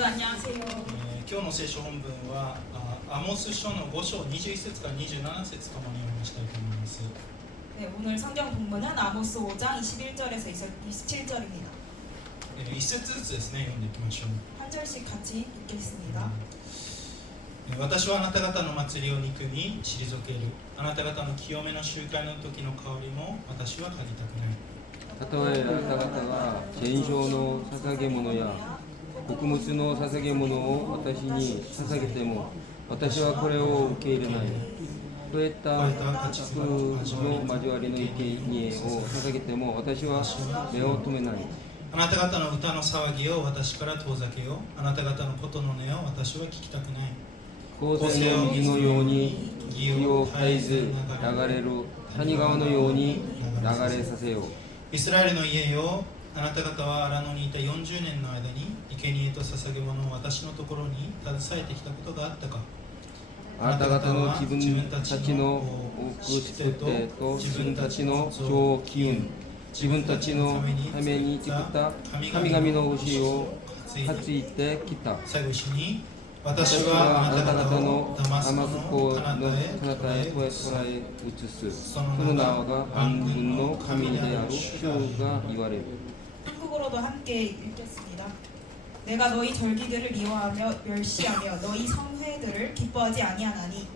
여러분 안녕하세요. 今日の聖書本文はアモス書の5章21節から27節ともに読みしたいと思います。 네, 오늘 성경 본문은 아모스 5장 21절에서 27절입니다. 1節ずつですね、読んでいきましょう。 한 절씩 같이 읽겠습니다. 私はあなた方の祭りを憎み退ける。あなた方の清めの集会の時の香りも私は嗅ぎたくない。たとえあなた方が献上の捧げ物や穀物の捧げ物を私に捧げても私はこれを受け入れない。増えた家畜の交わりの生贄を捧げても私は目を止めない。あなた方の歌の騒ぎを私から遠ざけよう。あなた方の琴の音を私は聞きたくない。洪水の水のように火を絶えず流れる谷川のように流れさせよう。イスラエルの家よ、あなた方は荒野にいた40年の間に生贄と捧げ物を私のところに携えてきたことがあったか。あなた方の自分たちの奥しくてと自分たちの上機運自分たちのために作った神々の牛を担いできた。最後一緒に、私はあなた方のダマスコの彼方へ捉え移す。その名が万軍の神である主が言われる。 한국어로도 함께 읽겠습니다. 내가 너희 절기들을 미워하며 멸시하며 너희 성회들을 기뻐하지 아니하나니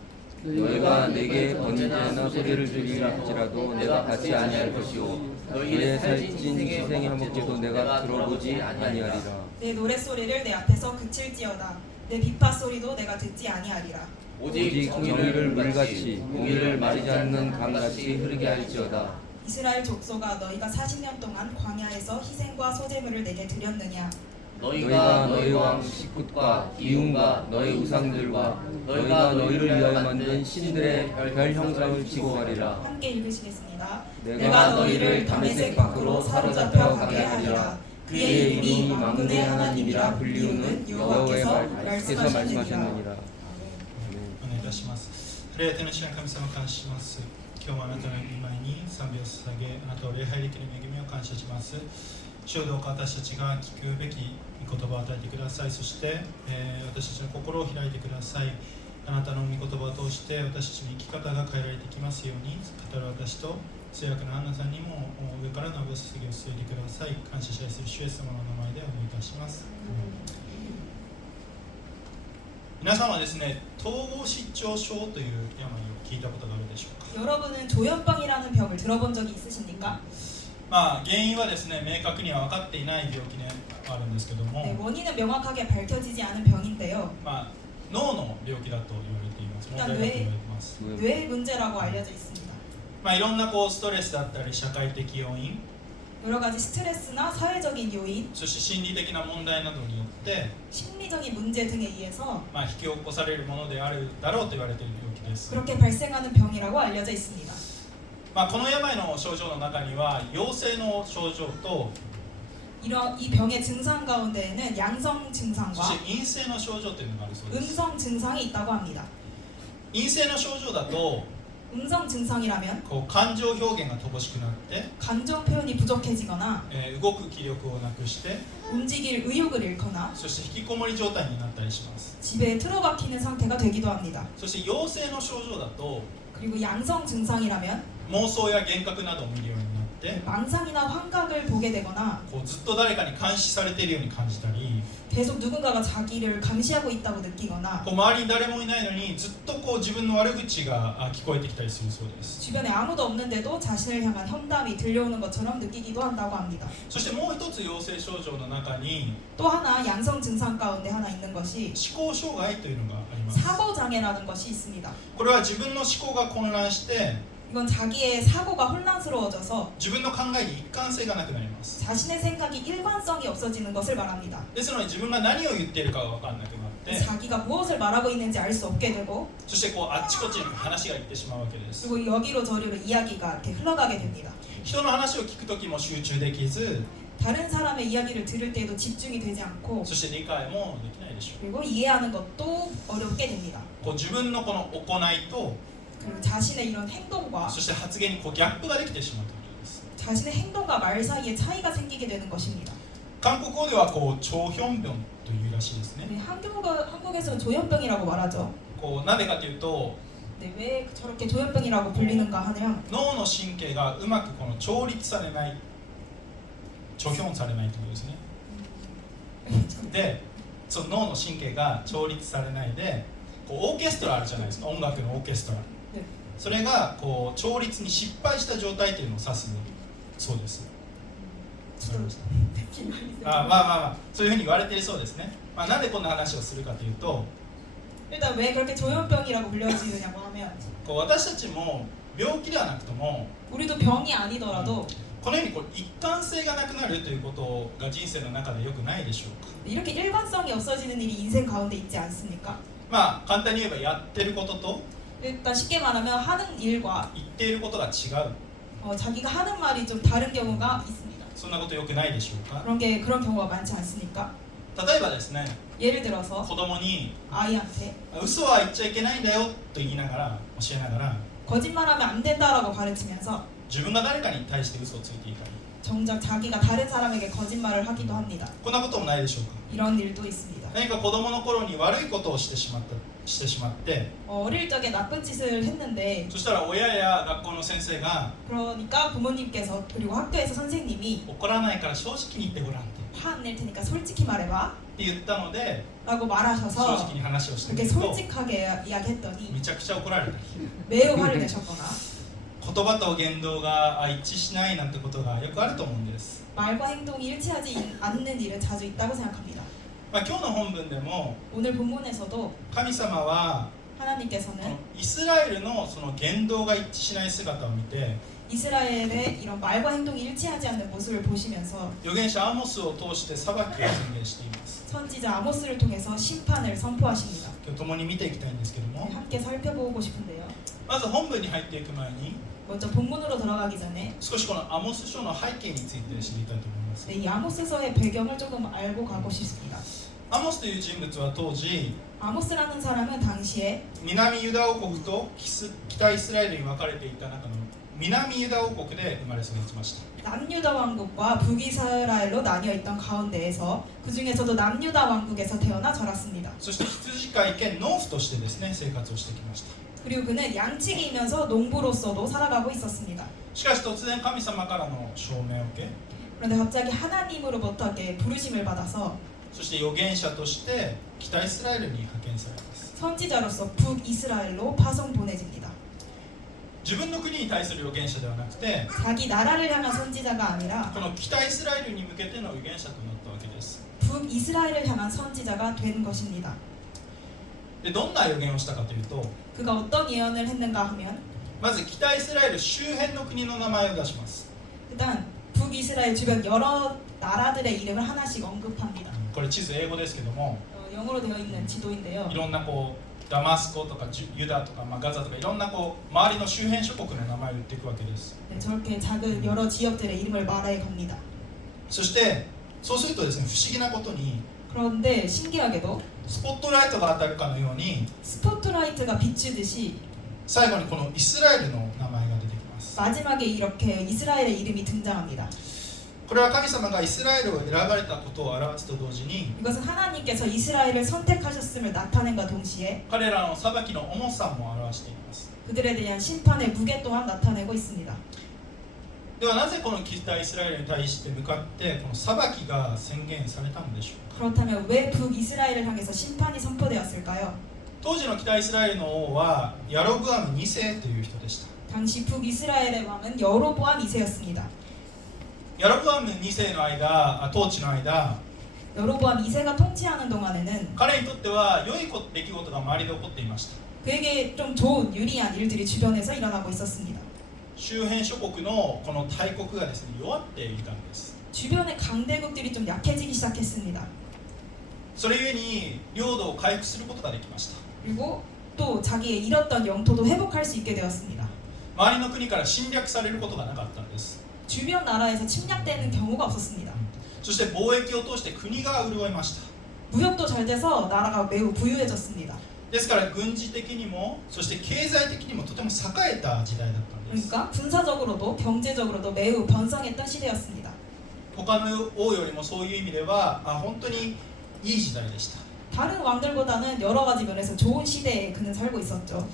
너희가 내게 언제나 소리를 들릴지라도 내가 받지 아니할 것이요 너희의 살찐 희생의 한목제도 내가 들어보지 아니하리라. 내 노랫소리를 내 앞에서 그칠지어다. 내 비파소리도 내가 듣지 아니하리라. 오직 공의를 물같이 공의를 마르지 않는 강같이 흐르게 할지어다. 이스라엘 족속아 너희가 40년 동안 광야에서 희생과 소제물을 내게 드렸느냐. 너희가 너희 왕 식굿과 기운과 너희 우상들과 너희가 너희를 위하여 만든 신들의 별 형상을 지고 가리라. 함께 읽으시겠습니다. 내가 너희를 다메섹 밖으로 사로잡혀 가게 하리라. 그의 이름이 만군의 하나님이라 불리우는 여호와께서 말씀하셨느니라. お願いいたします。ありがとうの主の神様、感謝します。今日もあなたの御前に賛美を捧げ、あなたを礼拝できる恵みを感謝します。主よどうか私たちが聞くべき御言葉を与えてください。そして、私たちの心を開いてください。あなたの御言葉を通して私たちの生き方が変えられてきますように、語る私と通訳のアンナさんにも上からのご捧げを据えてください。感謝し合いする主イエス様の名前でお願いいたします。皆さんはですね、統合失調症という病を聞いたことがあるでしょうか。 여러분은 조현병이라는 병을 들어본 적이 있으십니까? 原因はですね、明確には分かっていない病気であるんですけども、 네, 원인은 명확하게 밝혀지지 않은 병인데요. 脳の病気だと言われています。問題だと言われています。 뇌 문제라고 알려져 있습니다. いろんなストレスだったり社会的要因、 여러 가지 스트레스나 사회적인 요인, そして心理的な問題などによって、 심리적인 문제 등에 의해서 引き起こされるものであるだろうと言われている病気です。 그렇게 발생하는 병이라고 알려져 있습니다. この病の症状の中には陽性の症状と 이 병의 증상 가운데에는 양성 そ 증상과 して陰性の症状というのがあるそうです。 음성 증상이 있다고 합니다. 陰性の症状だと 음성 증상이라면 感情表現が乏しくなって、 감정 표현이 부족해지거나 動く気力をなくして、 움직일 의욕을 잃거나 そして引きこもり状態になったりします。 집에 틀어박히는 상태가 되기도 합니다. そして陽性の症状だと 그리고 양성 증상이라면 妄想や幻覚などを見るようになって、 망상이나 환각을 보게 되거나 ずっと誰かに監視されているように感じたり、 계속 누군가가 자기를 감시하고 있다고 느끼거나 周りに誰もいないのにずっと自分の悪口が聞こえてきたりするそうです。 주변에 아무도 없는데도 자신을 향한 험담이 들려오는 것처럼 느끼기도 한다고 합니다. そしてもう一つ陽性症状の中に 또 하나 양성 증상 가운데 하나 있는 것이 思考障害というのがあります。 사고 장애라는 것이 있습니다. これは自分の思考が混乱して、 이건 자기의 사고가 혼란스러워져서 自分の考えに一貫性がなくなります。 자신의 생각이 일관성이 없어지는 것을 말합니다. ですので自分が何を言っているかが分からなくなって、 자기가 무엇을 말하고 있는지 알 수 없게 되고 そしてあっちこっちに話がいってしまうわけです。 그리고 여기로 저리로 이야기가 이렇게 흘러가게 됩니다. 人の話を聞くときも集中できず、 다른 사람의 이야기를 들을 때에도 집중이 되지 않고 そして理解もできないでしょ 그리고 이해하는 것도 어렵게 됩니다. 自分のこの行いと 그리고 자신의 이런 행동과 そして発言にギャップができてしまうということです。 자신의 행동과 말 사이에 차이가 생기게 되는 것입니다. 韓国語ではこう長辺病というらしいですね。 네, 한국에서는 조현병이라고 말하죠. こうなんでかというと 네, 왜 저렇게 조현병이라고 불리는가 하면 脳の神経がうまくこの調律されない調標されないということですね。でその脳の神経が調律されないでこうオーケストラあるじゃないですか、音楽のオーケストラ、それがこう調律に失敗した状態というのを指すそうです。そういうふうに言われているそうですね。なんでこんな話をするかというと 일단 왜 그렇게 조현병이라고 불려지느냐고 하면 こう私たちも病気ではなくとも 우리도 병이 아니더라도 このようにこう一貫性がなくなるということが人生の中でよくないでしょうか。 이렇게 일관성이 없어지는 일이 인생 가운데 있지 않습니까? 簡単に言えばやってることと 일단 쉽게 말하면 하는 일과 言っていることが違う、 자기가 하는 말이 좀 다른 경우가 있습니다. そんなことよくないでしょうか。 그런 경우가 많지 않습니까? 例えばですね、 예를 들어서 子供に 아이한테 嘘は言っちゃいけないんだよと言いながら教えながら 거짓말하면 안 된다라고 가르치면서 自分が誰かに対して嘘をついていたり 정작 자기가 다른 사람에게 거짓말을 하기도 합니다. こんなこともないでしょうか。 이런 일도 있습니다. 何か子供の頃に悪いことをしてしまって 어릴 적에 나쁜 짓을 했는데 そしたら親や学校の先生が 그러니까 부모님께서 그리고 학교에서 선생님이 怒らないから正直に言ってごらんって 화 안 낼 테니까 솔직히 말해봐 言ったので 라고 正 말하셔서 直に話をしてみ 그렇게 ると 솔직하게 이야기했더니 めちゃくちゃ怒られたり 매우 화를 내셨거나 言葉と言動が一致しないなんてことがよくあると思うんです。 말과 행동이 일치하지 않는 일은 자주 있다고 생각합니다. 今日の本文でも 오늘 본문에서도 神様は 하나님께서는 イスラエルのその言動が一致しない姿を見て 이스라엘의 이런 말과 행동이 일치하지 않는 모습을 보시면서 預言者アモスを通して裁きを宣言しています。 선지자 아모스를 통해서 심판을 선포하십니다. 今日共に見ていきたいんですけども、 함께 살펴보고 싶은데요. まず本文に入っていく前に 먼저 본문으로 들어가기 전에 少しこのアモス書の背景について知りたいと思います。 네, 이 아모스서의 배경을 조금 알고 가고 싶습니다. アモスという人物は当時 아모스라는 사람은 당시에 南ユダ王国と北イスラエルに分かれていた中の南ユダ王国で生まれ育ちました。 남유다 왕국과 북이스라엘로 나뉘어 있던 가운데에서 그 중에서도 남유다 왕국에서 태어나 자랐습니다. そして羊飼い兼農夫としてですね生活をしてきました。 그리고 그는 양치기이면서 농부로서도 살아가고 있었습니다. しかし突然神様からの証明を受け 그런데 갑자기 하나님으로부터 이렇게 부르심을 받아서 そして預言者として北イスラエルに派遣されます。 선지자로서 북이스라엘로 파송 보내집니다. 自分の国に対する預言者ではなくて 자기 나라를 향한 선지자가 아니라 この北イスラエルに向けての預言者となったわけです。 북이스라엘을 향한 선지자가 된 것입니다. でどんな預言をしたかというと 그가 어떤 예언을 했는가 하면 まず北イスラエル周辺の国の名前を出します。 일단 북이스라엘 주변 여러 나라들의 이름을 하나씩 언급합니다. これ地図英語ですけども 영어로 되어 있는 지도인데요. いろんなこうダマスコとかユダとか、ガザとかいろんなこう周りの周辺諸国の名前を言っていくわけです。 네, 저렇게 작은 여러 지역들의 이름을 말해 갑니다. そしてそうするとですね、不思議なことに 그런데 신기하게도 スポットライトが当たるかのように 스포트라이트가 비추듯이 最後にこのイスラエルの名前が出てきます。 마지막에 이렇게 이스라엘의 이름이 등장합니다. これは神様がイスラエルを選ばれたことを表すと同時に 이것은 하나님께서 이스라엘을 선택하셨음을 나타낸과 동시에 彼らの裁きの重さも表しています。 그들에 대한 심판의 무게 또한 나타내고 있습니다. ではなぜこの北イスラエルに対して向かってこの裁きが宣言されたのでしょうか。 그렇다면 왜 북이스라엘을 향해서 심판이 선포되었을까요? 当時の北イスラエルの王はヤロブアム2世という人でした。 당시 북이스라엘의 왕은 여로보암 2세였습니다. ヤロブアム2世の統治の間 여로보암 2세가 통치하는 동안에는 彼にとっては良い出来事が周りで起こっていました。 그에게 좀 좋은 유리한 일들이 주변에서 일어나고 있었습니다. 周辺諸国のこの大国がですね弱っていたんです。 주변의 강대국들이 좀 약해지기 시작했습니다. それゆえに領土を回復することができました。 그리고 또 자기의 잃었던 영토도 회복할 수 있게 되었습니다. 周りの国から侵略されることがなかったんです。 주변 나라에서 침략되는 경우가 없었습니다. そして貿易を通して国が潤いました。 무역도 잘 돼서 나라가 매우 부유해졌습니다. ですから軍事的にもそして経済的にもとても栄えた時代だったんです。 그러니까 군사적으로도 경제적으로도 매우 번성했던 시대였습니다. 他の王よりもそういう意味では本当にいい時代でした。 다른 왕들보다는 여러 가지 면에서 좋은 시대에 그는 살고 있었죠.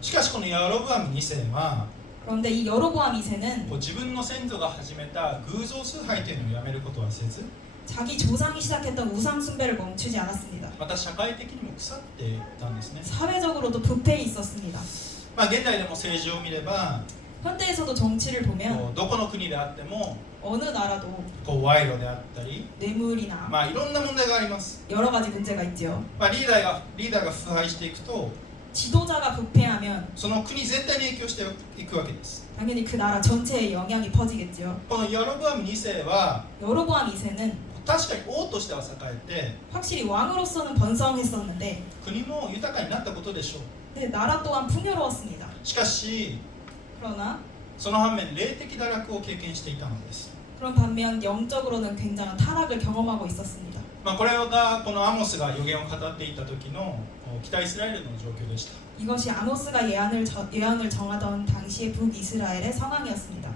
しかしこのヤロブアム2世は 그런데 이 여로보암 2세는 自分の先祖が始めた偶像崇拝というのをやめることはせず、 자기 조상이 시작했던 우상 숭배를 멈추지 않았습니다. また社会的にも腐っていたんですね。 사회적으로도 부패해 있었습니다. 現代でも政治を見れば 현대에서도 정치를 보면 どこの国であっても 어느 나라도 賄賂であったり、 뇌물이나 いろんな問題があります。 여러 가지 문제가 있죠. リーダーが腐敗していくと 지도자가 부패하면 その国全体に影響していくわけです。 당연히 그 나라 전체에 영향이 퍼지겠죠. このヤロブアム2世は 여로보암 2세는 確かに王としては栄え 확실히 왕으로서는 번성했었는데 て国も豊かになったことでしょう。 네, 나라 또한 풍요로웠습니다. しかし 그러나 その反面霊的堕落を経験していたのです。 그런 반면 영적으로는 굉장한 타락을 경험하고 있었습니다. これがこのアモスが予言を語っていた時の北イスラエルの状況でした。 이것이 아모스가 예언을 정하던 당시의 북이스라엘의 상황이었습니다.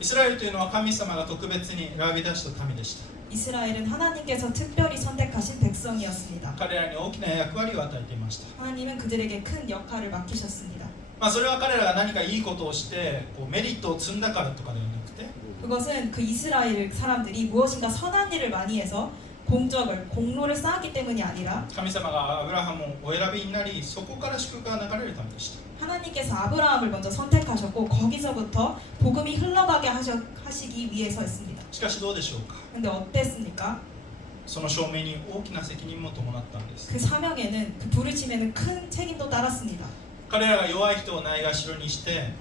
イスラエルというのは神様が特別に選び出した民でした。 이스라엘은 하나님께서 특별히 선택하신 백성이었습니다. 彼らに大きな役割を与えていました。 하나님은 그들에게 큰 역할을 맡기셨습니다. それは彼らが何かいいことをしてメリットを積んだからとかではなくて、 그것은 그 이스라엘 사람들이 무엇인가 선한 일을 많이 해서 공로를 쌓았기 때문이 아니라 神様がアブラハムをお選びになり、そこから祝福が流れるためでした。 하나님께서 아브라함을 먼저 선택하셨고 거기서부터 복음이 흘러가게 하시기 위해서였습니다. しかしどうでしょうか。 근데 어땠습니까? その証明に大きな責任も伴ったんです。 그 사명에는 그 부르심에는 큰 책임도 따랐습니다. 彼らが弱い人をないがしろにして、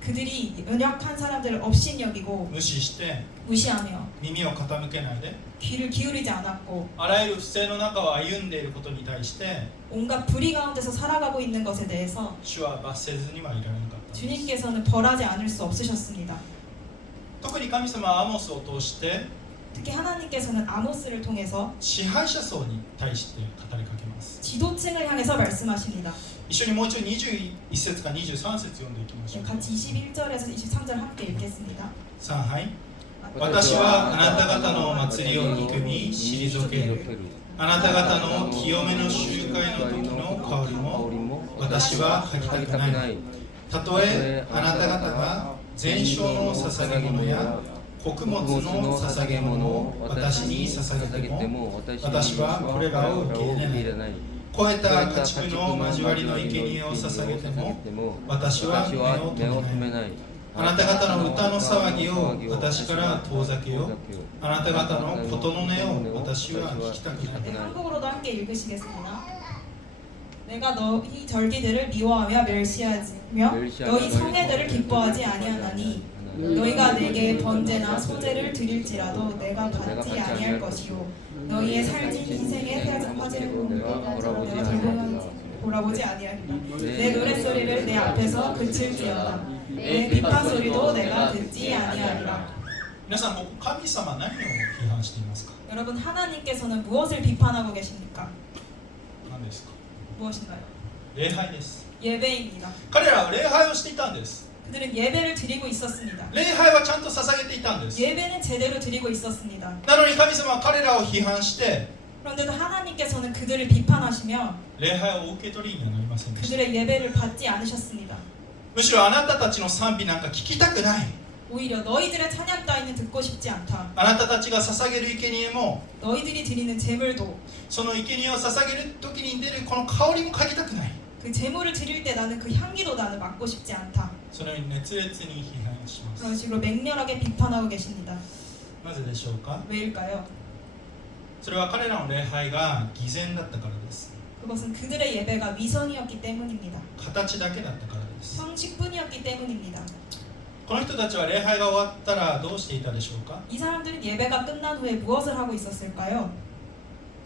그들이 연약한 사람들을 업신여기고 無視して 무시하며 耳を傾けないで、 귀를 기울이지 않았고 あらゆる不正の中を歩んでいることに対して 온갖 불의 가운데서 살아가고 있는 것에 대해서 主は罰せずにはいられなかったんです。 주님께서는 벌하지 않을 수 없으셨습니다. 特に神様はアモスを通して 특히 하나님께서는 아모스를 통해서 支配者層に対して語りかけます。 지도층을 향해서 말씀하십니다. 一緒にもう一度21節か23節読んでいきましょう。 같이 21절에서 23절 함께 읽겠습니다. さあ、はい。私はあなた方の祭りを憎み退ける。あなた方の清めの集会の時の香りも私は吐きたくない。たとえあなた方が全焼の捧げ物や穀物の捧げ物を私に捧げても私はこれらを受け入れない。超えた家畜の交わりの生贄を捧げても私は目を止めない。あなた方の歌の騒ぎを私から遠ざけよう。あなた方の琴の音を私は聞きたくない。 네, 한국어로도 함께 읽으시겠습니다. 내가 너희 절기들을 미워하며 멸시하며 너희 성회들을 기뻐하지 아니하나니 너희가 내게 번제나 소제를 드릴지라도 내가 받지 아니할 것이요 너희의 살진 인생의 화제로 내가 돌아보지 아니하리라. 내 노랫소리를 내 앞에서 그칠지어다. 내 비판 소리도 내가 듣지 아니하리라. 皆さん、ここ神様何を批判していますか？ 여러분 하나님께서는 무엇을 비판하고 계십니까? 何ですか？ 무엇인가요? 礼拝です。 예배입니다. 彼らは礼拝をしていたんです。 그들은 예배를 드리고 있었습니다. 礼拝はちゃんと捧げていたんです。 예배는 제대로 드리고 있었습니다. なのに神様は彼らを批判して 그런데도 하나님께서는 그들을 비판하시며 礼拝をお受け取りにはなりませんでした。 그들의 예배를 받지 않으셨습니다. むしろあなたたちの賛美なんか聞きたくない。 오히려 너희들의 찬양 따위는 듣고 싶지 않다. あなたたちが捧げる生贄も 너희들이 드리는 제물도 その生贄を捧げる時に出るこの香りも嗅ぎたくない。 그 제물을 드릴 때 나는 그 향기도 나는 맡고 싶지 않다. そのように熱烈に批判します。 그런 식으로 맹렬하게 비판하고 계십니다. なぜでしょうか？ 왜일까요? それは彼らの礼拝が偽善だったからです。 그것은 그들의 예배가 위선이었기 때문입니다. 形だけだったからです。 형식뿐이었기 때문입니다. この人たちは礼拝が終わったらどうしていたでしょうか？ 이 사람들은 예배가 끝난 후에 무엇을 하고 있었을까요?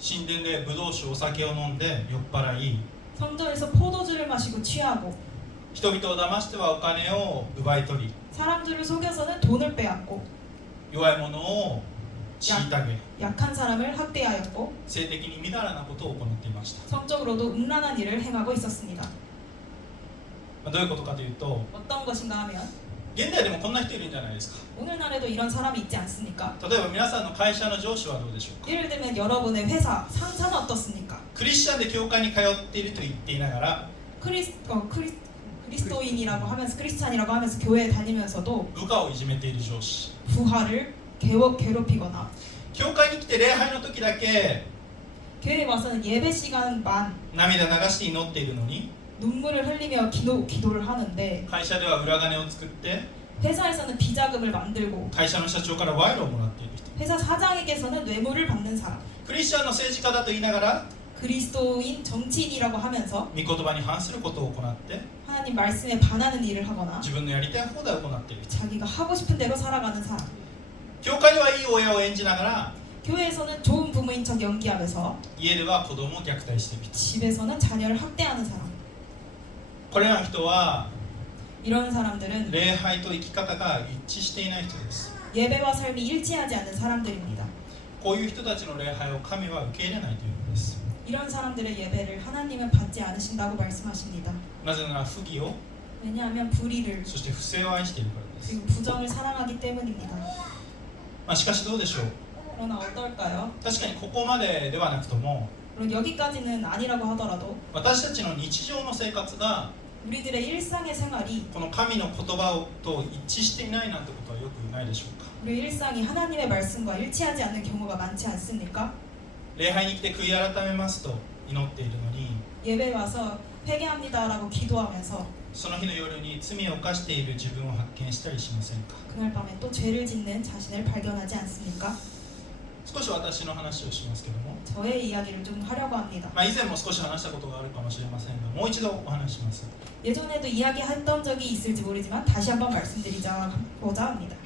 神殿でブドウ酒お酒を飲んで酔っ払い、 성전에서 포도주를 마시고 취하고 人々を騙してはお金を奪い取り、 사람들을 속여서는 돈을 빼앗고 弱い者を虐げ、 약한 사람을 학대하였고 性的にみだらなことを行っていました。 성적으로도 음란한 일을 행하고 있었습니다. どういうことかというと、 어떤 것인가 하면 現代でもこんな人いるんじゃないですか。 오늘날에도 이런 사람이 있지 않습니까? 例えば皆さんの会社の上司はどうでしょうか。 예를 들면 여러분의 회사 상사는 어떻습니까? クリスチャンで教会に通っていると言っていながら 그리스도인이라고 하면서 크리스찬이라고 하면서 교회에 다니면서도 部下をいじめている上司、 부하를 괴롭히거나 教会に来て礼拝の時だけ 교회에 와서는 예배 시간만 涙流して祈っているのに 눈물을 흘리며 기도를 하는데 会社では裏金を作って 회사에서는 비자금을 만들고 会社の社長から賄賂をもらっている人、 회사 사장에게서는 뇌물을 받는 사람, クリスチャンの政治家だと言いながら 그리스도인 정치인이라고 하면서 御言葉に反することを行って 하나님 말씀에 반하는 일을 하거나 自分のやりたい放題を行っている人、 자기가 하고 싶은 대로 살아가는 사람, 教会ではいい親を演じながら 교회에서는 좋은 부모인 척 연기하면서 家では子供を虐待している人、 집에서는 자녀를 학대하는 사람. これらの人は 이런 사람들은 礼拝と生き方が一致していない人です。 예배와 삶이 일치하지 않는 사람들입니다. こういう人たちの礼拝を神は受け入れないということです。 이런 사람들의 예배를 하나님은 받지 않으신다고 말씀하십니다. なぜなら不義を 왜냐하면 불의를 そして不正を愛しているからです。 그리고 부정을 사랑하기 때문입니다. しかしどうでしょう。 그러나 어떨까요? 確かにここまでではなくとも 물론 여기까지는 아니라고 하더라도 私たちの日常の生活が 우리들의 일상의 생활이 この神の言葉と一致していないなんてことはよくないでしょうか。 우리 일상이 하나님의 말씀과 일치하지 않는 경우가 많지 않습니까? 礼拝に来て悔い改めますと祈っているのに 예배 와서 회개합니다라고 기도하면서 その日の夜に罪を犯している自分を発見したりしませんか。 그날 밤에 또 죄를 짓는 자신을 발견하지 않습니까? 少し私の話をしますけども、 저의 이야기를 좀 하려고 합니다. 以前も少し話したことがあるかもしれませんが、もう一度お話しします。 예전에도 이야기했던 적이 있을지 모르지만 다시 한번 말씀드리고자 합니다.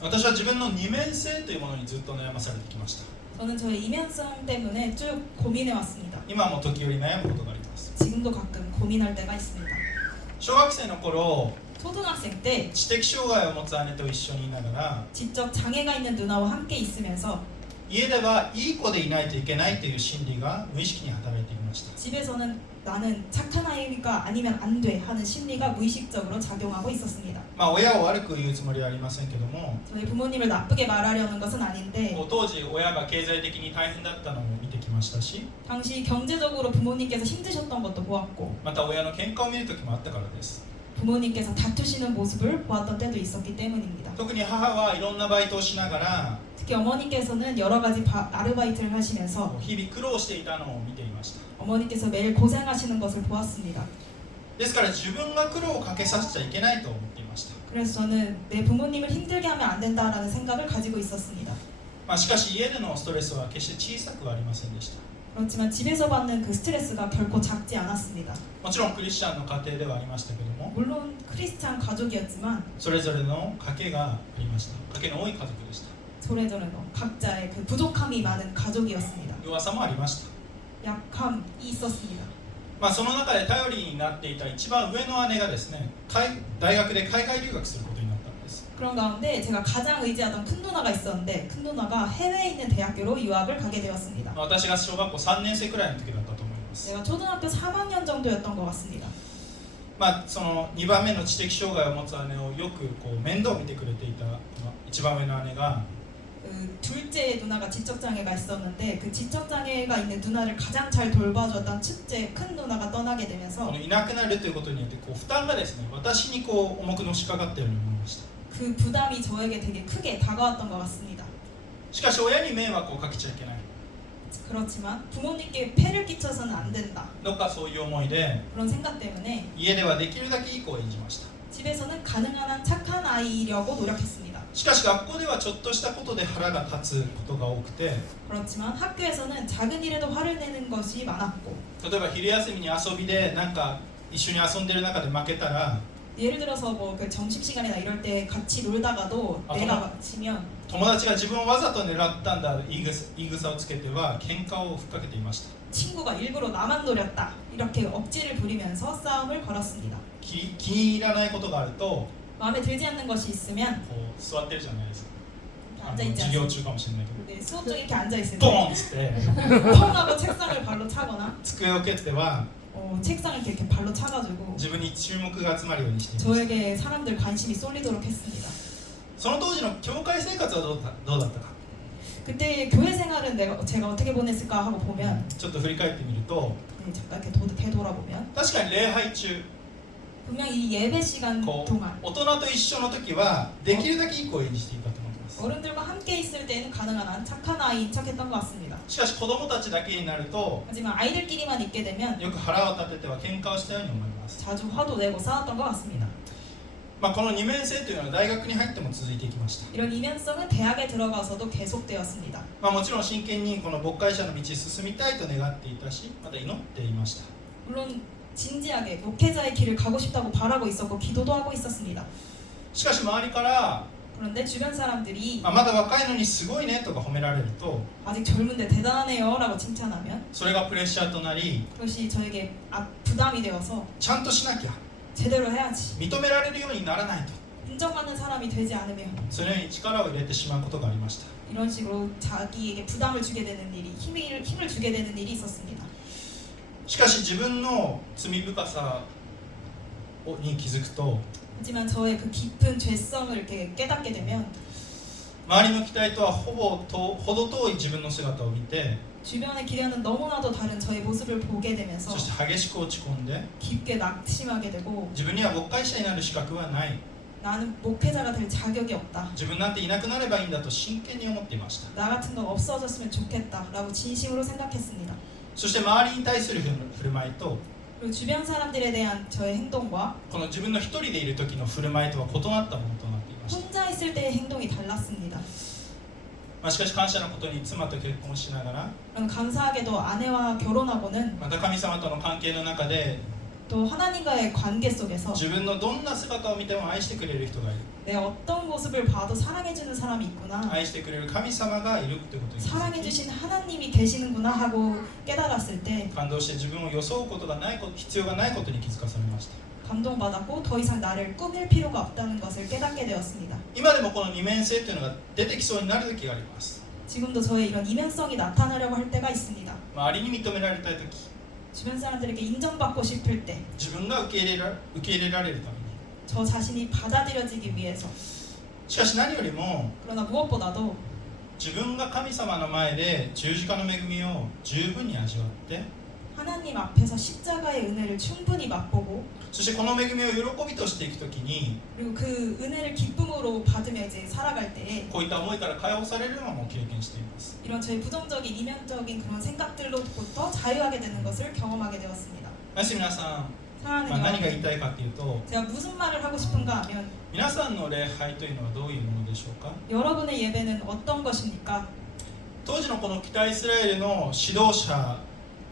私は自分の二面性というものにずっと悩まされてきました。 저는 저의 이면성 때문에 쭉 고민해 왔습니다. 今も時折悩むことがあります。 지금도 가끔 고민할 때가 있습니다. 小学生の頃、 초등학생 때 知的障害を持つ姉と一緒にいながら、 지적 장애가 있는 누나와 함께 있으면서 家ではいい子でいないといけないという心理が無意識に働いていました。 집에서는 나는 착한 아이가 아니면 안 돼 하는 심리가 무의식적으로 작용하고 있었습니다. 親を悪く言うつもりはありませんけども、 저희 부모님을 나쁘게 말하려는 것은 아닌데 当時親が経済的に大変だったのも見てきましたし、 당시 경제적으로 부모님께서 힘드셨던 것도 보았고 また親の喧嘩を見る時もあったからです。 부모님께서 다투시는 모습을 보았던 때도 있었기 때문입니다. 特に母はいろんなバイトをしながら 특히 어머니께서는 여러 가지 아르바이트를 하시면서 日々苦労していたのを見ていました。 어머니께서 매일 고생하시는 것을 보았습니다. ですから自分が苦労をかけさせちゃいけないと思っていました。 그래서 저는 내 부모님을 힘들게 하면 안 된다라는 생각을 가지고 있었습니다. しかし家でのストレスは決して小さくはありませんでした。 그렇지만 집에서 받는 그 스트레스가 결코 작지 않았습니다. もちろんクリスチャンの家庭ではありましたけども、 물론 크리스찬 가족이었지만 それぞれの家系がありました。家系の多い家族でした。 소래저래도 각자의 그 부족함이 많은 가족이었습니다. 弱さもありました。 약함이 있었습니다. その中で頼りになっていた一番上の姉がですね、大学で海外留学することになったんです。 그런 가운데 제가 가장 의지하던 큰 누나가 있었는데 큰 누나가 해외에 있는 대학교로 유학을 가게 되었습니다. 私が小学校3年生くらいの時だったと思います。 제가 초등학교 3학년 정도였던 것 같습니다. その2番目の知的障害を持つ姉をよく面倒を見てくれていた一番上の姉が 그 둘째 누나가 지적장애가 있었는데 그 지적장애가 있는 누나를 가장 잘 돌봐줬던 첫째 큰 누나가 떠나게 되면서 いなくなるということによって負担がですね、私に重くのしかかったように思いました。 그 부담이 저에게 되게 크게 다가왔던 것 같습니다. しかし親に迷惑をかけちゃいけない。 그렇지만 부모님께 폐를 끼쳐서는 안 된다. どっかそういう思いで 그런 생각 때문에 家ではできるだけいい子を演じました。 집에서는 가능한 한 착한 아이려고 노력했습니다. しかし学校ではちょっとしたことで腹が立つことが多くて、 그렇지만 학교에서는 작은 일에도 화를 내는 것이 많았고 例えば昼休みに遊びで一緒に遊んでる中で負けたら 예를 들어서 뭐 그 점심시간이나 이럴 때 같이 놀다가도 내가 지면 友達が自分をわざと狙ったんだ言い草をつけては喧嘩をふっかけていました。 친구가 일부러 나만 노렸다 이렇게 억지를 부리면서 싸움을 걸었습니다. 気に入らないことがあると 마음에 들지 않는 것이 있으면 座ってるじゃないですか。 앉아있지 授業 않습니다. 中かもしれないけど 네, 수업 중에 이렇게 앉아있을 ボ 때 ーンっつって 펑 하고 책상을 발로 차거나 机を蹴っては 책상을 이렇게 발로 차가지고 自分に注目が集まるようにしていました。 저에게 사람들 관심이 쏠리도록 했습니다. その当時の教会生活はどうだったか、 그때 교회 생활은 제가 어떻게 보냈을까 하고 보면 ちょっと振り返ってみると、 잠깐 이렇게 되돌아보면 確かに礼拝中 분명 이 예배 시간 こう 동안 大人と一緒の時はできるだけいい子を演じていたと思います。 어른들과 함께 있을 때는 가능한 한 착한 아이인 척했던 것 같습니다. しかし子供たちだけになると 하지만 아이들끼리만 있게 되면 よく腹を立てては喧嘩をしたように思います。 자주 화도 내고 싸웠던 것 같습니다. この二面性というのは大学に入っても続いていきました。 이런 이면성은 대학에 들어가서도 계속되었습니다. もちろん真剣にこの牧会者の道進みたいと願っていたし、また祈っていました。 물론 진지하게 목회자의 길을 가고 싶다고 바라고 있었고 기도도 하고 있었습니다. しかし周りから 그런데 주변 사람들이 まだ若いのにすごいねとか褒められると 아직 젊은데 대단하네요 라고 칭찬하면 それがプレッシャーとなり 그것이 저에게 부담이 되어서 ちゃんとしなきゃ 제대로 해야지 認められるようにならないと 인정받는 사람이 되지 않으면 そのように力を入れてしまうことがありました。 이런 식으로 자기에게 부담을 주게 되는 일이 힘을 주게 되는 일이 있었습니다. しかし自分の罪深さに気づくと 하지만 저의 그 깊은 죄성을 이렇게 깨닫게 되면 周りの期待とはほど遠い自分の姿を見て 주변의 기대와는 너무나도 다른 저의 모습을 보게 되면서 そして激しく落ち込んで 깊게 낙심하게 되고 自分には牧会者になる資格はない 나는 목회자가 될 자격이 없다. 自分なんていなくなればいいんだと真剣に思っていました。 나 같은 건 없어졌으면 좋겠다라고 진심으로 생각했습니다. そして周りに対する振る舞いと 그리고 주변 사람들에 대한 저의 행동과 この自分の一人でいる時の振る舞いとは異なったものとなっていました。 혼자 있을 때의 행동이 달랐습니다. しかし感謝のことに妻と結婚しながら 그럼 감사하게도 아내와 결혼하고는 また神様との関係の中で 또 하나님과의 관계 속에서 自分のどんな姿を見ても愛してくれる人がいる 내 어떤 모습을 봐도 사랑해주는 사람이 있구나 愛してくれる神様がいるということに気づき 사랑해주신 하나님이 계시는구나 하고 깨달았을 때 感動して自分を装うことがないこと必要がないことに気づかされました。 감동받았고 더 이상 나를 꾸밀 필요가 없다는 것을 깨닫게 되었습니다. 今でもこの二面性というのが出てきそうになる時があります。 지금도 저의 이런 이면성이 나타나려고 할 때가 있습니다. 周りに認められたい時 주변 사람들에게 인정받고 싶을 때 自分が受け入れられるために 저 자신이 받아들여지기 위해서 しかし何よりも 그러나 무엇보다도 自分が神様の前で十字架の恵みを十分に味わって 하나님 앞에서 십자가의 은혜를 충분히 맛보고 そしてこの恵みを喜びとしていくときに 그리고 그 은혜를 기쁨으로 받으며 이제 살아갈 때에 こういった思いから解放されるのも経験しています。 이런 저의 부정적인 이면적인 그런 생각들로부터 자유하게 되는 것을 경험하게 되었습니다. 皆さん、 사랑하는 何が 여러분, 言いたいかというと 제가 무슨 말을 하고 싶은가 하면 皆さんの礼拝というのはどういうものでしょうか。 여러분의 예배는 어떤 것입니까? 当時のこの北イスラエルの指導者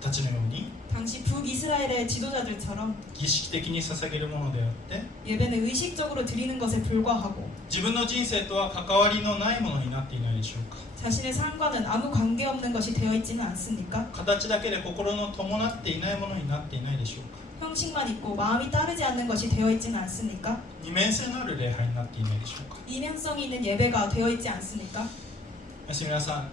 たちのように 당시 북이스라엘의 지도자들처럼 儀式的に捧げるものであって 예배는 의식적으로 드리는 것에 불과하고 自分の人生とは関わりのないものになっていないでしょうか。 자신의 삶과는 아무 관계없는 것이 되어 있지는 않습니까? 形だけで心の伴っていないものになっていないでしょうか。 형식만 있고 마음이 따르지 않는 것이 되어 있지는 않습니까? 二面性のある礼拝になっていないでしょうか。 이면성이 있는 예배가 되어 있지 않습니까? 皆さん、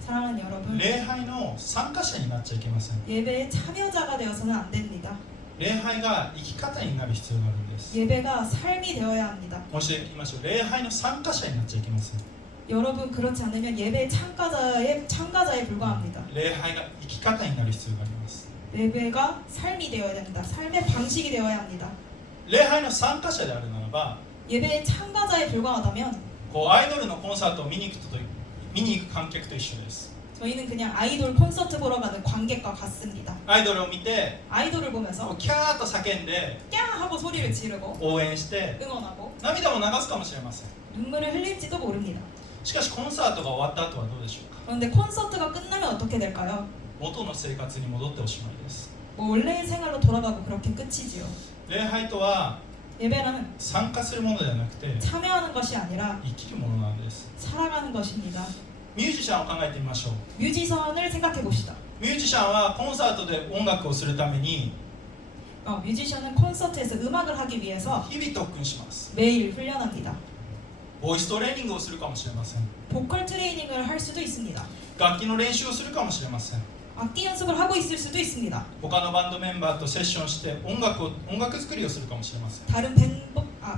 사랑하는 여러분, 礼拝の参加者になっちゃいけません。 예배의 참여자가 되어서는 안 됩니다. 礼拝が生き方になる必要があるんです。 예배가 삶이 되어야 합니다. もう一度言いましょう。礼拝の参加者になっちゃいけません。 여러분 그렇지 않으면 예배의 참가자에 불과합니다. 礼拝が生き方になる必要があります。 예배가 삶이 되어야 됩니다. 삶의 방식이 되어야 합니다. 礼拝の参加者であるならば、 예배의 참가자에 불과하다면 アイドルのコンサートを見に行く観客と一緒です。 저희는 그냥 아이돌 콘서트 보러 가는 관객과 같습니다. アイドルを見て 아이돌을 보면서 キャーッと叫んで 꺄 하고 소리를 지르고 応援して 응원하고 涙も流すかもしれません。 눈물을 흘릴지도 모릅니다. しかしコンサートが終わった後はどうでしょうか。 그런데 콘서트가 끝나면 어떻게 될까요? 元の生活に戻っておしまいです。 뭐 원래의 생활로 돌아가고 그렇게 끝이지요. 礼拝とは 예배는 参加するものではなくて 참여하는 것이 아니라 生きるものなんです。 살아가는 것입니다. ミュージシャンを考えてみましょう。 뮤지션을 생각해 봅시다. ミュージシャンはコンサートで音楽をするために 뮤지션은 콘서트에서 음악을 하기 위해서 日々特訓します。 매일 훈련합니다. ボイストレーニングをするかもしれません。 보컬 트레이닝을 할 수도 있습니다. 楽器の練習をするかもしれません。 악기 연습을 하고 있을 수도 있습니다. 他のバンドメンバーとセッションして音楽作りをするかもしれません。 다른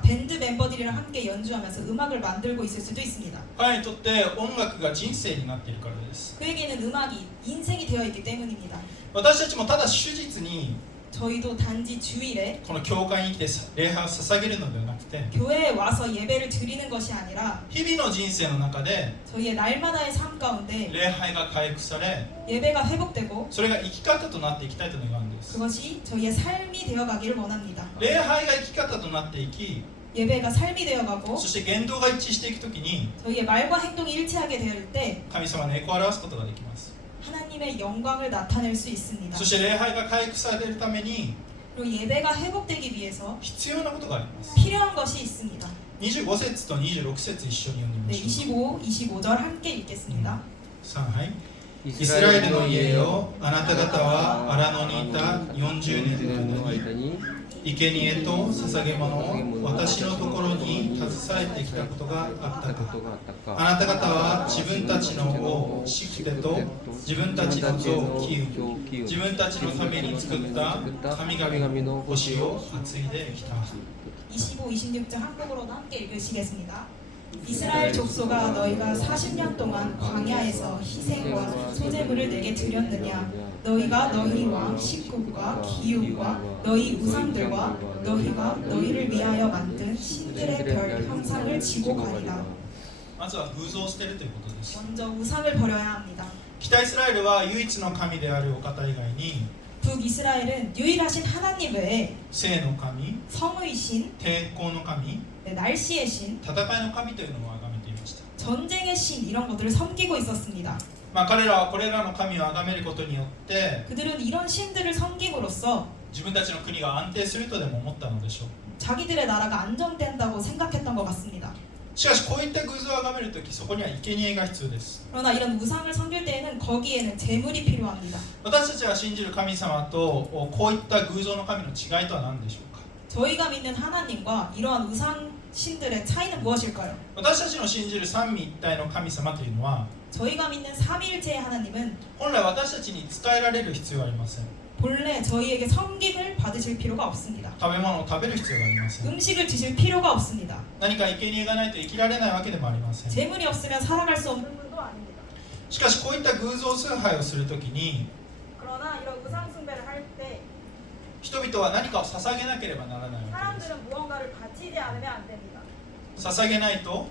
밴드 멤버들이랑 함께 연주하면서 음악을 만들고 있을 수도 있습니다. 彼にとって音楽が人生になっているからです。 그에게는 음악이 인생이 되어 있기 때문입니다. 私たちもただ手術に 저희도 단지 주일에 この教会に来て礼拝を捧げるのではなくて 교회에 와서 예배를 드리는 것이 아니라 日々の人生の中で 저희의 날마다의 삶 가운데 礼拝が回復され 예배가 회복되고 それが生き方となっていきたいと願うんです。 그것이 저희의 삶이 되어가기를 원합니다. 礼拝が生き方となっていき 예배가 삶이 되어가고 そして言動が一致していくときに 저희의 말과 행동이 일치하게 될 때 神様の栄光を表すことができます。 하나님의 영광을 나타낼 수 있습니다. そして礼拝が回復されるために 그리고 예배가 회복되기 위해서 必要なことがあります。 필요한 것이 있습니다. 25節と26節一緒に読んでみま 네, しょう。 25절 함께 읽겠습니다. はい。イスラエルの家よ、あなた方は荒野にいた40年の間に生贄と捧げ物を私のところに携えてきたことがあったか。あなた方は自分たちの王シクテと自分たちの像キウ自分たちのために作った神々の星を担いできた。 25, 26절 한국어로도 함께 읽으시겠습니다. 이스라엘 족속아 너희가 40년 동안 광야에서 희생과 소제물을 내게 드렸느냐 너희가 너희 왕 시굽과 기욤과 너희 우상들과 너희가 너희를 위하여 만든 신들의 별 형상을 지고 가리라. まずは偶像を捨てるということです。 먼저 우상을 버려야 합니다. 北イスラエルは唯一の神であるお方以外に 북이스라엘은 유일하신 하나님 외에 生の神、 성의 신, 天候の神、 네, 날씨의 신, 戦いの神というのを崇めていました。 전쟁의 신 이런 것들을 섬기고 있었습니다. 彼らはこれらの神を崇めることによって 그들은 이런 신들을 섬김으로써 自分たちの国が安定するとでも思ったのでしょう。 자기들의 나라가 안정된다고 생각했던 것 같습니다. しかしこういった偶像を崇めるときそこには生贄が必要です。 그러나 이런 우상을 섬길 때에는 거기에는 재물이 필요합니다. 私たちが信じる神様とこういった偶像の神の違いとは何でしょうか。 저희가 믿는 하나님과 이러한 우상 신들의 차이는 무엇일까요? 私たちの信じる三位一体の神様というのは 저희가 믿는 삼위일체의 하나님은 本来私たちに仕えられる必要はありません。 본래 저희에게 섬김을 받으실 필요가 없습니다. 食べ物を食べる必要がありません。 음식을 드실 필요가 없습니다. 何か生贄がないと生きられないわけでもありません。 재물이 없으면 살아갈 수 없는 분도 아닙니다. しかしこういった偶像崇拝をするときに 그러나 이런 우상 숭배를 할 때 人々は何かを捧げなければならないわけです。 사람들은 무언가를 바치지 않으면 안 됩니다. 捧げないと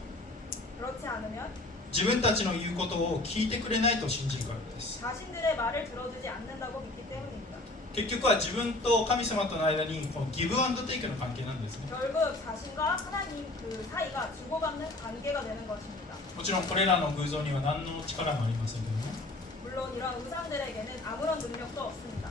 그렇지 않으면 自分たちの言うことを聞いてくれないと信じるからです。 자신들의 말을 들어주지 않는다고 믿기 때문입니다. 結局は自分と神様との間にこのギブアンドテイクの関係なんですね。 결국 자신과 하나님 그 사이가 주고받는 관계가 되는 것입니다. もちろんこれらの偶像には何の力もありませんけども、 물론 이런 우상들에게는 아무런 능력도 없습니다.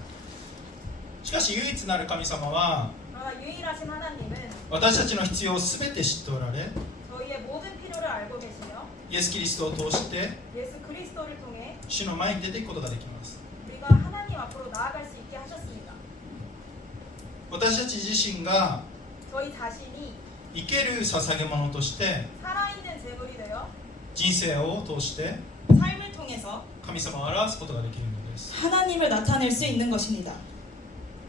しかし唯一なる神様は 그러나 유일하신 하나님은 私たちの必要を全て知っておられ、 저희의 모든 필요를 알고 계시며 イエス・キリストを通して 예수 그리스도를 통해 主の前に出ていくことができます。 우리가 하나님 앞으로 나아갈 수 있게 하셨습니다. 私たち自身が 저희 자신이 生ける捧げ物として 살아있는 제물이 되어 人生を通して 삶을 통해서 神様を表すことができるのです。 하나님을 나타낼 수 있는 것입니다.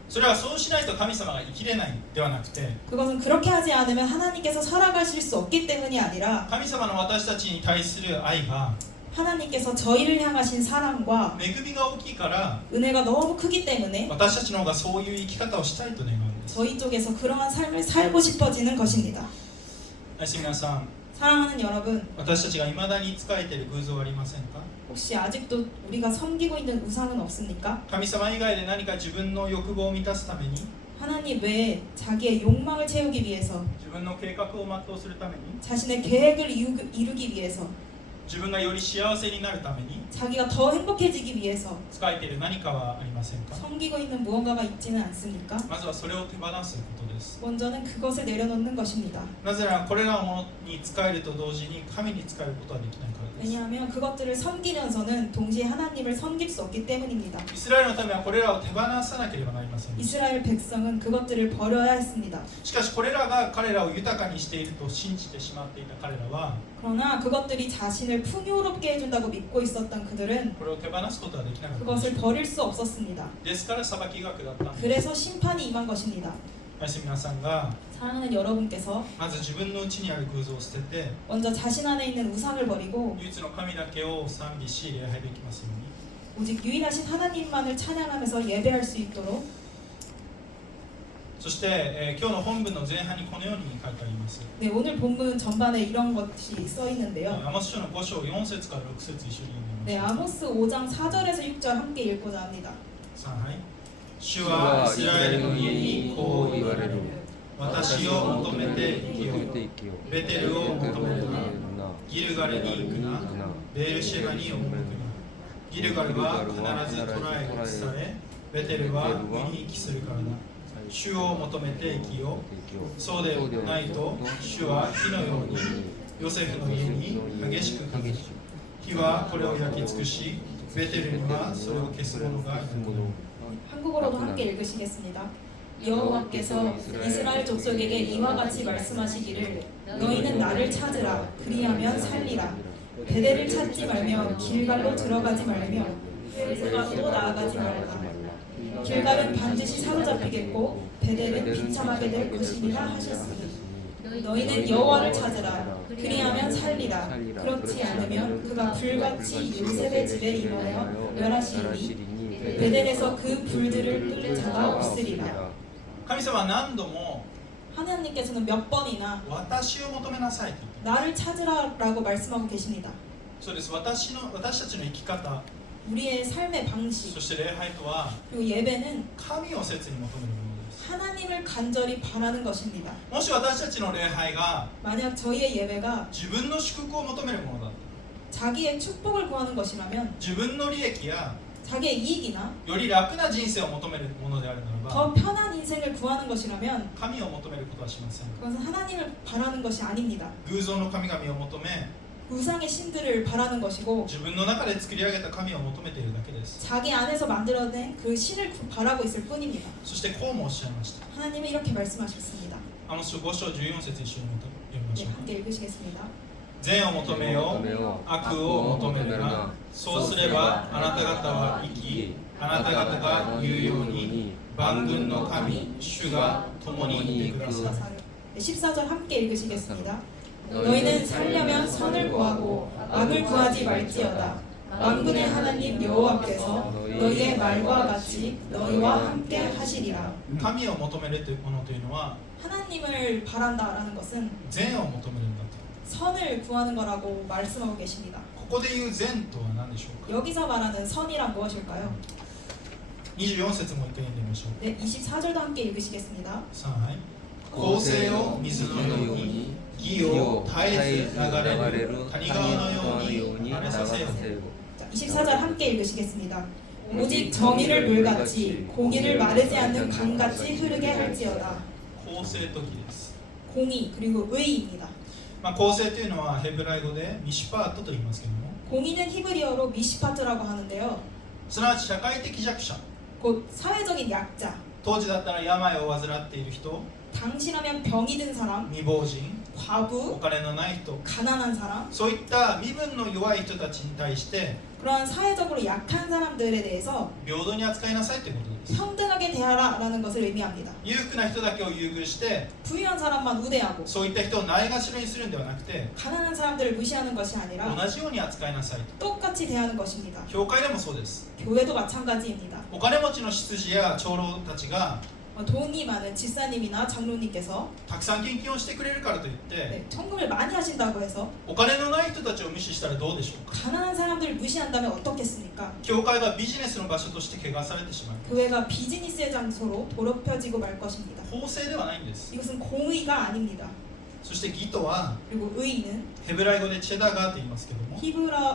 それはそうしないと神様が生きれないではなくて、 그것은 그렇게 하지 않으면 하나님께서 살아가실 수 없기 때문이 아니라 神様の私たちに対する愛が 하나님께서 저희를 향하신 사랑과 恵みが大きいから 은혜가 너무 크기 때문에 私たちの方がそういう生き方をしたいと願うんです。 저희 쪽에서 그러한 삶을 살고 싶어지는 것입니다. 愛する皆さん、 사랑하는 여러분, 私たちが未だに仕えている偶像はありませんか？ 혹시 아직도 우리가 섬기고 있는 우상은 없습니까? 神様以外で何か自分の欲望を満たすために、 하나님 외에 자기의 욕망을 채우기 위해서 自分の計画を全うするために、 자신의 계획을 이루기 위해서 自分がより幸せになるために 자기가 더 행복해지기 위해서 仕えている何かはありませんか？ 섬기고 있는 무언가가 있지는 않습니까? まずはそれを手放すことです。 먼저는 그것을 내려놓는 것입니다. なぜならこれらのものに仕えると同時に神に仕えることはできないからです。 왜냐하면 그것들을 섬기면서는 동시에 하나님을 섬길 수 없기 때문입니다. イスラエルのためはこれらを手放さなければなりません。 이스라엘 백성은 그것들을 버려야 했습니다. しかしこれらが彼らを豊かにしていると信じてしまっていた彼らは、 그러나 그것들이 자신을 풍요롭게 해준다고 믿고 있었던 그들은 これを手放すことはできなかったんです 그것을 버릴 수 없었습니다. ですから裁きが下ったんです 그래서 심판이 임한 것입니다. 私皆さんが 사랑하는 여러분께서 まず自分の内にある偶像を捨てて 먼저 자신 안에 있는 우상을 버리고 唯一の神だけを賛美し礼拝できますように 오직 유일하신 하나님만을 찬양하면서 예배할 수 있도록 そして、今日の本文の前半にこのように書いてあります 네, 오늘 본문 전반에 이런 것이 써 있는데요. アモス書の5章4節から6節一緒に読んで 네, みましょう 아모스 5장 4절에서 6절 함께 읽고자 합니다. さあはい主はイスラエルの家にこう言われる私を求めて生きようベテルを求めるなギルガルに行くなベールシェバに赴くなギルガルは必ず捕らえ移されベテルは海に帰するからだ主を求めて生きようそうでないと主は火のようにヨセフの家に激しくかけ火はこれを焼き尽くしベテルにはそれを消す者がいなくなる 한국어로도 함께 읽으시겠습니다. 여호와께서 이스라엘 족속에게 이와 같이 말씀하시기를 너희는 나를 찾으라 그리하면 살리라 베델을 찾지 말며 길갈로 들어가지 말며 또 나아가지 말라 길갈은 반드시 사로잡히겠고 베델은 비참하게 될 것이니라 하셨으니 너희는 여호와를 찾으라 그리하면 살리라 그렇지 않으면 그가 불같이 요셉의 집에 임하여 멸하시리니 베델에서 그 불들을 뚫자가 없으리라 神様は何度も 하나님께서는 몇 번이나 私を求めなさいと言って 나를 찾으라라고 말씀하고 계십니다. そうです私たちの生き方 우리의 삶의 そ 방식 して礼拝とは 그리고 예배는 神を切に求めるものです 하나님을 간절히 바라는 것입니다. もし私たちの礼拝が 만약 저희의 예배가 自分の祝福を求めるものだった 자기의 축복을 구하는 것이라면 自分の利益や 자기의 이익이나 より楽な人生を求めるものであるならば 더 편한 인생을 구하는 것이라면 神を求めることはしません 그것은 하나님을 바라는 것이 아닙니다. 偶像の神々を求め 우상의 신들을 바라는 것이고 自分の中で作り上げた神を求めているだけです 자기 안에서 만들어낸 그 신을 바라고 있을 뿐입니다. そしてこうもおっしゃいました 하나님은 이렇게 말씀하셨습니다. アモス書5章14節一緒に読みまし 네, ょう 함께 읽으시겠습니다. 善を求めよう悪を求めるなそうすればあなた方は生きあなた方が言うように万軍の神主が共にいてください 14절 함께 읽으시겠습니다. 너희는 살려면 선을 구하고 악을 구하지 말지어다. 만군의 하나님 여호와께서 너희의 말과 같이 너희와 함께 하시리라. 神を求めるというものというのは 하나님을 바란다라는 것은 善を求めるんだと 선을 구하는 거라고 말씀하고 계십니다. ここで言う善とは何でしょうか 여기서 말하는 선이란 무엇일까요? 24節もう一回読んでみましょう 네, 24절도 함께 읽으시겠습니다. さあはい公正を水のように義を絶えず流れる谷川のように流れさせよ 자, 24절 함께 읽으시겠습니다. 오직 정의를 물같이 공의를 마르지 않는 강같이 흐르게 할지어다. 公正と義です 공의 그리고 의입니다. 公正というのはヘブライ語でミシュパートと言いますけども 공의는 히브리어로 미시파트라고 하는데요. すなわち社会的弱者 곧 사회적인 약자, 当時だったら病を患っている人 당신하면 병이 든 사람, 未亡人お 과부, 金のない人 가난한 사람, そういった身分の弱い人たちに対して 그러한 사회적으로 약한 사람들에 대해서 平等に扱いなさいということです 평등하게 대하라라는 것을 의미합니다. 裕福な人だけを優遇して 부유한 사람만 우대하고 そういった人をないがしろにするんではなくて 가난한 사람들을 무시하는 것이 아니라 同じように扱いなさいと 똑같이 대하는 것입니다. 教会でもそうです 교회도 마찬가지입니다. お金持ちの執事や長老たちが 돈이 많은 집사님이나 장로님께서 たくさん献金をしてくれるからといって 네, 헌금을 많이 하신다고 해서 お金のない人たちを無視したらどうでしょうか 가난한 사람들을 무시한다면 어떻겠습니까? 教会がビジネスの場所として汚されてしまう 교회가 비즈니스의 장소로 더럽혀지고 말 것입니다. 公正ではないんです 이것은 공의가 아닙니다. そして義とは 그리고 의는 ヘブライ語でチェダガーと言いますけども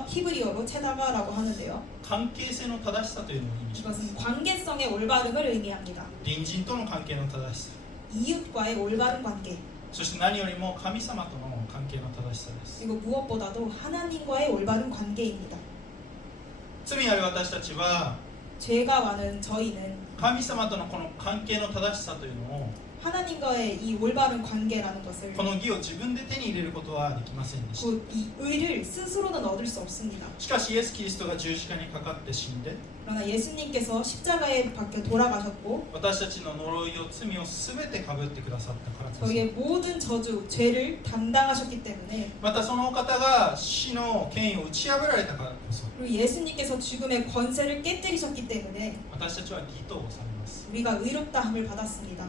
히브리어로 체다가라고 하는데요. 関係性の正しさというのを意味します 이것은 관계성의 올바름을 의미합니다. 隣人との関係の正しさ 이웃과의 올바른 관계 そして何よりも神様との関係の正しさです 그리고 무엇보다도 하나님과의 올바른 관계입니다. 罪ある私たちは 죄가 많은 저희는 神様とのこの関係の正しさというのを 하나님과의 이 올바른 관계라는 것을 この義を自分で手に入れることはできませんでした。 곧 이 의를 스스로는 얻을 수 없습니다. しかしイエス・キリストが十字架にかかって死んで 그러나 예수님께서 십자가에 박혀 돌아가셨고 私たちの呪いを罪を全てかぶってくださったからです。 저희의 모든 저주, 죄를 담당하셨기 때문에 またそのお方が死の権威を打ち破られたからこそ 그리고 예수님께서 죽음의 권세를 깨뜨리셨기 때문에 私たちは義とされます。 우리가 의롭다함을 받았습니다.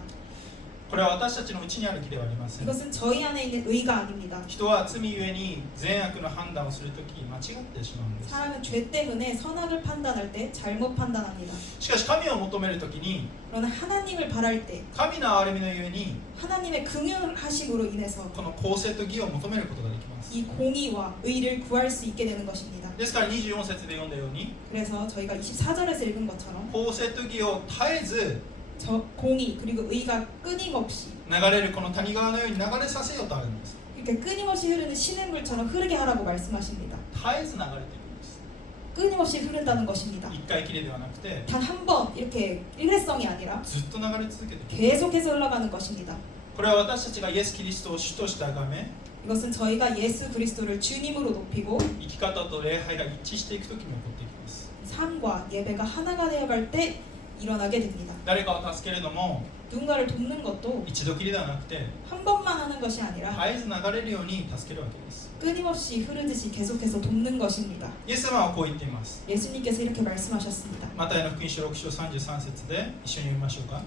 これは私たちのうちにある義ではありません。 이것은 저희 안에 있는 의가 아닙니다. 人は罪ゆえに善悪の判断をするとき間違ってしまうんです。 사람은 죄 때문에 선악을 판단할 때 잘못 판단합니다. しかし神を求めるときに 그러나 하나님을 바랄 때 神の憐れみのゆえに 하나님의 긍휼하심으로 인해서 この公正と義を求めることができます。 이 공의와 의를 구할 수 있게 되는 것입니다. ですから24節で読んだように 그래서 저희가 24절에서 읽은 것처럼 公正と義を絶えず 저 공의 그리고 의가 끊임없이 流れるこの谷川のように流れさせようとあるんです。 이렇게 끊임없이 흐르는 시냇물처럼 흐르게 하라고 말씀하십니다. 絶えず流れていくんです。 끊임없이 흐른다는 것입니다. 一回きりではなくて 단 한 번 이렇게 일회성이 아니라 ずっと流れ続けていく。 계속해서 흘러가는 것입니다. これは私たちがイエス・キリストを主として崇め 이것은 저희가 예수 그리스도를 주님으로 높이고 生き方と礼拝が一致していくときに起こっていきます。 삶과 예배가 하나가 되어갈 때 일어나게 됩니다. 誰かを助けるのも 누군가를 돕는 것도 一度きりではなくて 한 번만 하는 것이 아니라 絶えず流れるように助けるわけです。 끊임없이 흐르듯이 계속해서 돕는 것입니다. イエス様はこう言っています。 예수님께서 이렇게 말씀하셨습니다. マタイの福音書6章33節で一緒に読みましょうか。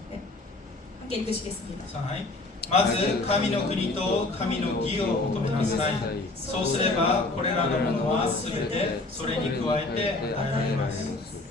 함께 읽으시겠습니다. さあ、はい。まず神の国と神の義を求めなさい。そうすればこれらのものはすべてそれに加えて与えられます。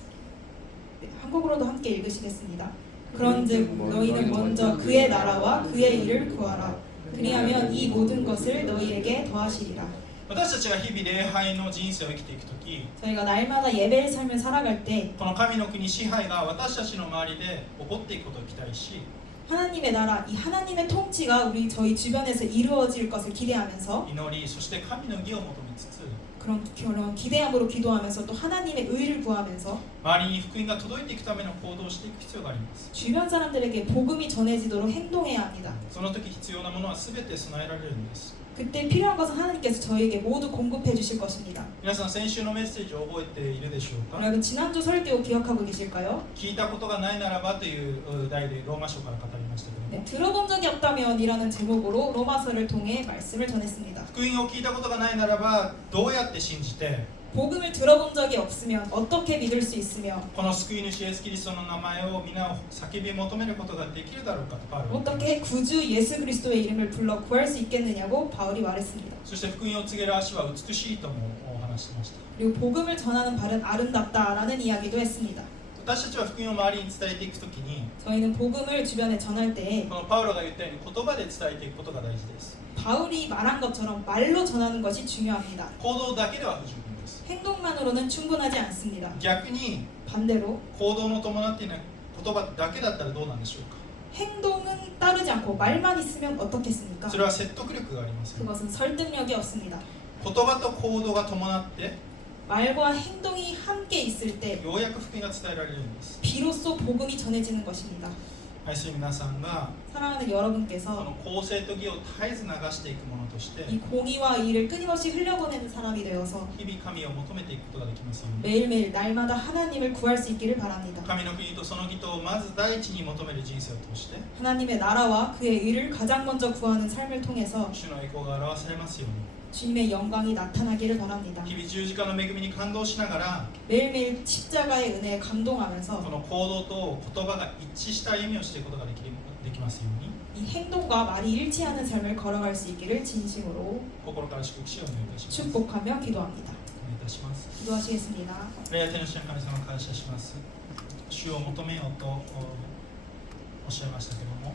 네, 한국어로도 함께 읽으시겠습니다. 그런즉 너희는 먼저 그의 나라와 그의 일을 구하라. 그리하면 이 모든 것을 너희에게 더하시리라. 私たちが日々礼拝の人生を生きていくとき、 저희가 날마다 예배의 삶을 살아갈 때 この神の国支配が私たちの周りで起こっていくことを期待し、 하나님의 나라, 이 하나님의 통치가 저희 주변에서 이루어질 것을 기대하면서 祈り、そして神の義を求めつつ、 그런 기대함으로 기도하면서 또 하나님의 의를 구하면서 周りに福音が届いていくための行動をしていく必要があります。 주변 사람들에게 복음이 전해지도록 행동해야 합니다. その時必要なものはすべて備えられるんです。 그때 필요한 것은 하나님께서 저에게 모두 공급해 주실 것입니다. 皆さん先週のメッセージを覚えているでしょうか。 여러분 지난주 설교 기억하고 계실까요? 聞いたことがないならばという題でローマ書から語りましたけども、 네, 들어본 적이 없다면이라는 제목으로 로마서를 통해 말씀을 전했습니다. 福音を聞いたことがないならばどうやって信じて 복음을 들어본 적이 없으면 어떻게 믿을 수 있으며 この救い主イエス・キリストの名前を皆叫び求めることができるだろうかとパウロは言っています。 어떻게 구주 예수 그리스도의 이름을 불러 구할 수 있겠느냐고 바울이 말했습니다. そして福音を告げる足は美しいともお話ししました。 그리고 복음을 전하는 발은 아름답다라는 이야기도 했습니다. 私たちは福音を周りに伝えていくときに 저희는 복음을 주변에 전할 때 このパウロが言ったように言葉で伝えていくことが大事です。 바울이 말한 것처럼 말로 전하는 것이 중요합니다. 行動だけでは不十分です。 행동만으로는 충분하지 않습니다. 逆に 반대로 行動の伴っていない言葉だけだったらどうなんでしょうか。 행동은 따르지 않고 말만 있으면 어떻겠습니까? それは説得力がありません。 그것은 설득력이 없습니다. 言葉と行動が伴って 말과 행동이 함께 있을 때 ようやく福音が伝えられるんです。 비로소 복음이 전해지는 것입니다. 愛する皆さんが 사랑하는 こ 여러분께서 の公正と義を絶えず流していくものとして 이 공의와 의를 끊임없이 흘려보내는 사람이 되어서 日々神を求めていくことができますように 매일매일 날마다 하나님을 구할 수 있기를 바랍니다. 神の国とその義とをまず第一に求める人生を通して 하나님의 나라와 그의 의를 가장 먼저 구하는 삶을 통해서 主の栄光が表されますように 주님의 영광이 나타나기를 바랍니다. 日々十字架の恵みに感動しながら 매일매일 십자가의 은혜에 こ 감동하면서 の行動と言葉が一致した歩みをしていくことができますように 이 행동과 말이 일치하는 삶을 걸어갈 수 있기를 진심으로 心から祝福しお願いいたします。 축복하며 기도합니다. お願いいたします。 기도하시겠습니다. 礼拝天の主の神様感謝します。主を求めようとおっしゃいましたけども